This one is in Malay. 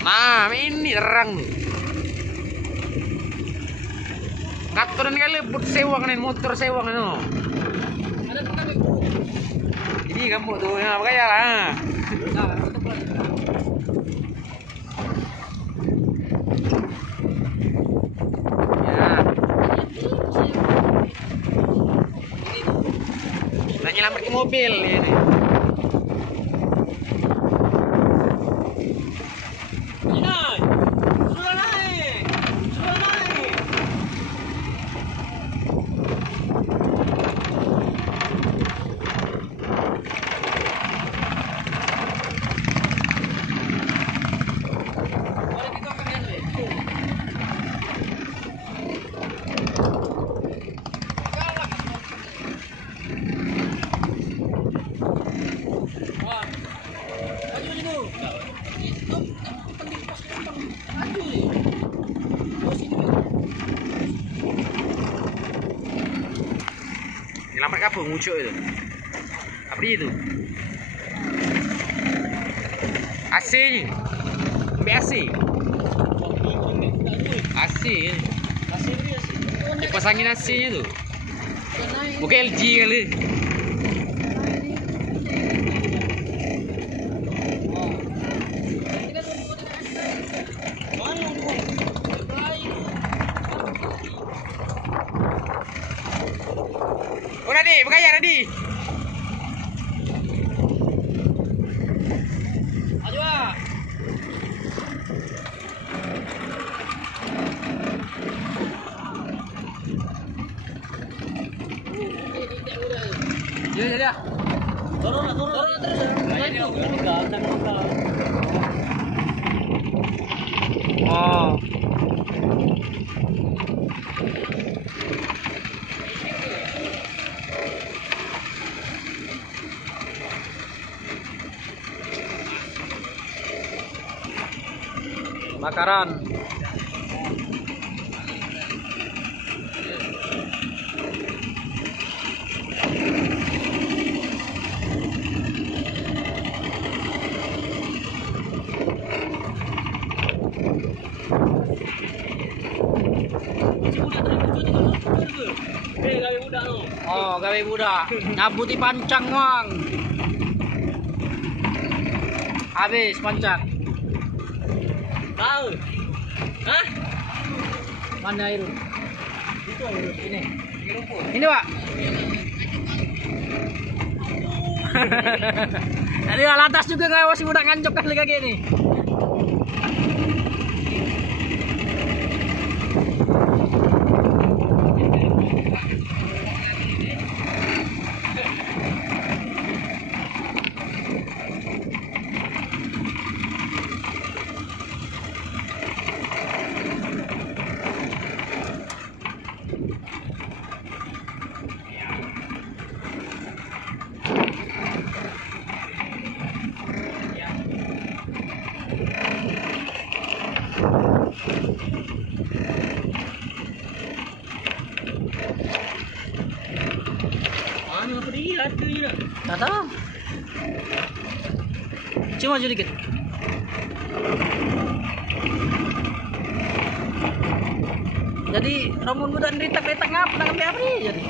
Nah, ini terang tuh. Katuran kali put sewang nih motor sewang nih. Ini kamu tuh ya makanya lah. Ya. Nyelamat ke mobil ini. Nyelamat kabur ngucuk itu. Apa itu? AC. AC. AC. Dipasangin AC-nya tuh. Bukan LG kali. Oh Nadi, berkaya Nadi. Ayo ah. Ya. Turun terus. Oh. Bakaran. Oh, gawe budak. Ngabuti pancang, Wang. Habis pancang. Tahu? Hah? Mana itu? Itu air ini. Ini, Pak. Jadi lantas juga ngawasi budak ngancok kali kayak gini. Tak tahu. Cuma maju dikit. Jadi rombongan budak ritak ngap nang apa jadi.